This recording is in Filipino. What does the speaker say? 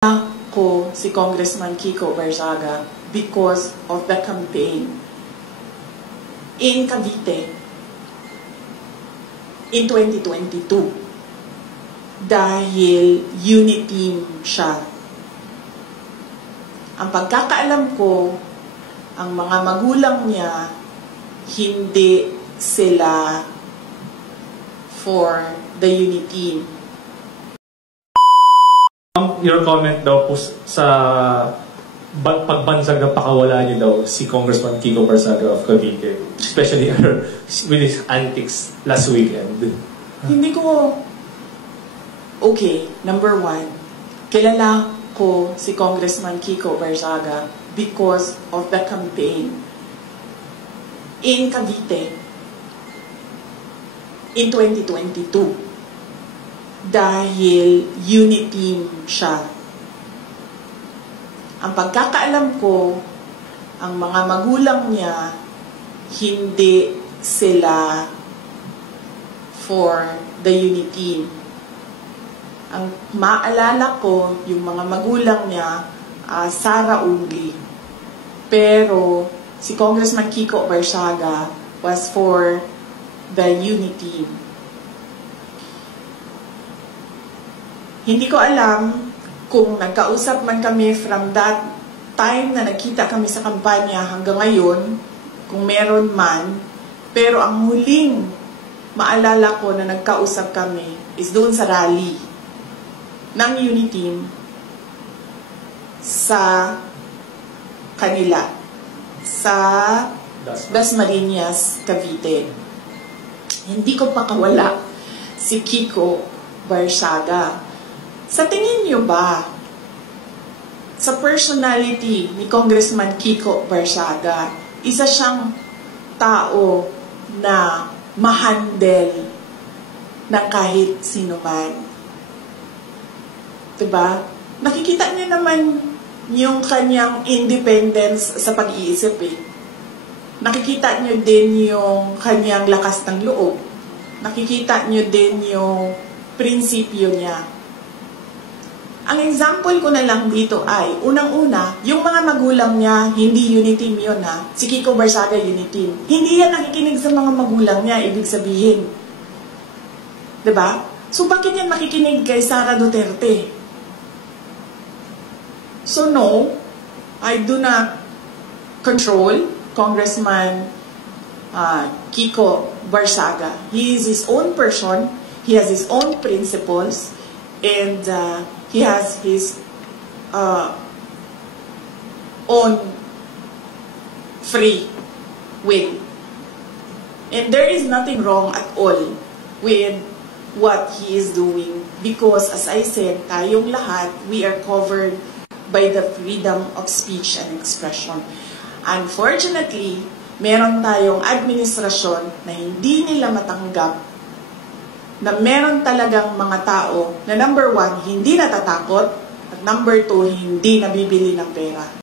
ko si Congressman Kiko Barzaga because of the campaign in Cavite in 2022 dahil unity siya. Ang pagkakaalam ko, ang mga magulang niya, hindi sila for the unity. Your comment daw po sa pagbansag ng pakawala niyo daw si Congressman Kiko Barzaga of Cavite, especially with his antics last weekend. Hindi ko... Okay, number one, kilala ko si Congressman Kiko Barzaga because of the campaign in Cavite in 2022 dahil unity siya. Ang pagkakaalam ko, ang mga magulang niya, hindi sila for the unity. Ang maalala ko, yung mga magulang niya, Sara only. Pero si Congressman Kiko Barzaga was for the unity. Hindi ko alam kung nagkausap man kami from that time na nagkita kami sa kampanya hanggang ngayon, kung meron man, pero ang huling maalala ko na nagkausap kami is doon sa rally ng Unity sa kanila, sa Dasmariñas, Cavite. Hindi ko pakawala si Kiko Barzaga. Sa tingin niyo ba, sa personality ni Congressman Kiko Barzaga, isa siyang tao na ma-handle ng kahit sino man? Diba? Nakikita niyo naman yung kanyang independence sa pag-iisip eh. Nakikita niyo din yung kanyang lakas ng loob. Nakikita niyo din yung prinsipyo niya. Ang example ko na lang dito ay, unang-una, yung mga magulang niya, hindi unity yun ha. Si Kiko Barzaga unity. Hindi yan nakikinig sa mga magulang niya, ibig sabihin. Diba? So bakit yan makikinig kay Sara Duterte? So no, I do not control Congressman Kiko Barzaga. He is his own person, he has his own principles, and he has his own free will. And there is nothing wrong at all with what he is doing. Because as I said, tayong lahat, we are covered by the freedom of speech and expression. Unfortunately, meron tayong administrasyon na hindi nila matanggap na meron talagang mga tao na number one, hindi natatakot, at number two, hindi nabibili ng pera.